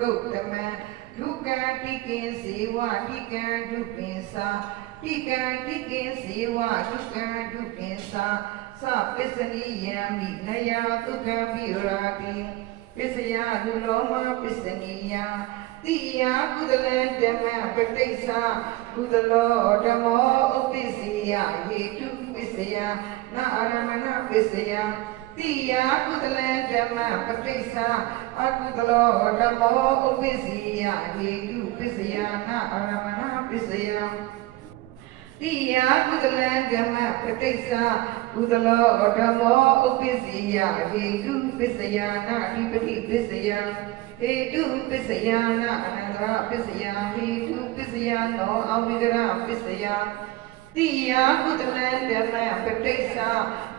ကုတ်တမံဒုက္ခတိကင်ဇေဝတိကံဒုက္ခင်္စာတိကံတိကင်ဇေဝဒုက္ခဒုက္ခ င်္စာသပစ္စနိယံမိနယဒုက္ခပိရာတိပစ္စယဒုလောမပစ္စနိယံတိယကုသလံဓမ္မပဋိစ္ဆာကုသလောဓမ္မောဥပ္ပစ္စယဟေတုပစ္စယနာအရမဏပစ္စယတိယကုသလံဓမ္မပဋိစ္ဆာအကုသလောဓမ္မောဥပ္ပစ္စယဟေတုပစ္စယနာအရမဏပစ္စယတိယကုသလံဓမ္မပဋိစ္ဆာကုသလောဓမ္မောဥပ္ပစ္စယဟေတုပစ္စယနာအဓိပတိပစ္စယဟေတုပစ္စယနာအနန္တရပစ္စယဟေတုပစ္စယနောအဝိကရပစ္စယ တိယကုသလံဓမ္မပဋိစ္ဆာ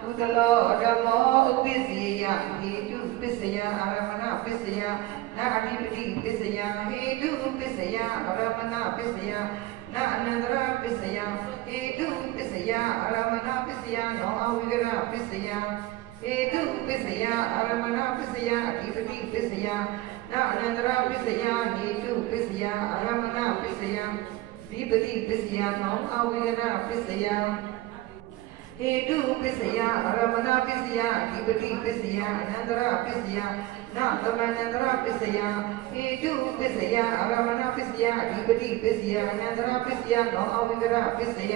ကုသလောဓမ္မောဥပ္ပစ္စယဟေတုပစ္စယအာရမဏပစ္စယနာအဓိပတိပစ္စယဟေတုပစ္စယအာရမဏပစ္စယနာအနန္တရပစ္စယဧတုပစ္စယအာရမဏပစ္စယနောအဝိကရပစ္စယဧတုပစ္စယအာရမဏပစ္စယအဓိပတိပစ္စယနာအနန္တရပစ္စယဟေတုပစ္စယအာရမဏပစ္စယ ဒီပတိပစ္စယနောအဝိကရပစ္စယဟေတုပစ္စယအာရမဏပစ္စယအဓိပတိပစ္စယအနန္တရပစ္စယနာသမန္တရပစ္စယဟေတုပစ္စယအာရမဏပစ္စယအဓိပတိပစ္စယအနန္တရပစ္စယနောအဝိကရပစ္စယ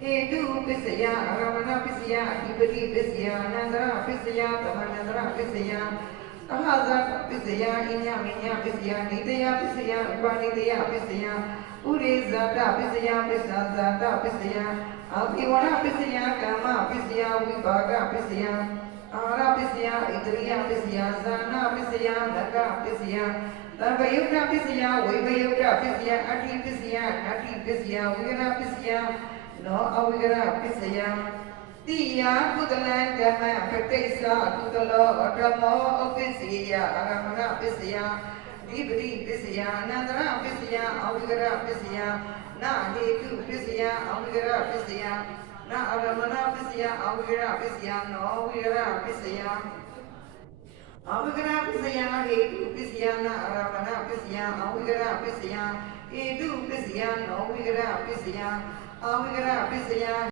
ဟေတုပစ္စယအာရမဏပစ္စယအဓိပတိပစ္စယအနန္တရပစ္စယသမန္တရပစ္စယအဟဇာပစ္စယအညမညပစ္စယနေတယပစ္စယဥပနိတယပစ္စယဥရိဇာတပစ္စယ ပစ္စဇာတပစ္စယအဘိဝရပစ္စယကာမပစ္စယဝိပါကပစ္စယအာရပစ္စယဣတရိယ ပစ္စယဇာနာပစ္စယနကပစ္စယသံဃယုတ်ပစ္စယဝိဘယုတ်ပစ္စယအဋ္ဌိပစ္စယအဋ္ဌိပစ္စယဝိရပစ္စယနောအဝိရပစ္စယတိယကုသလံဓမ္မပဋိစ္ဆာကုသလောဓမ္မောဥပ္ပစ္စယအာရမဏပစ္စယဒီပတိပစ္စယအနန္တရပစ္စယအဝိကရပစ္စယနာဟေတုပစ္စယအဝိကရပစ္စယနာအရမဏပစ္စယအဝိကရပစ္စယနောဝိကရပစ္စယအဝိကရပစ္စယဟေတုပစ္စယနာအရမဏပစ္စယအဝိကရပစ္စယဟေတုပစ္စယနောဝိကရပစ္စယအဝိကရပစ္စယ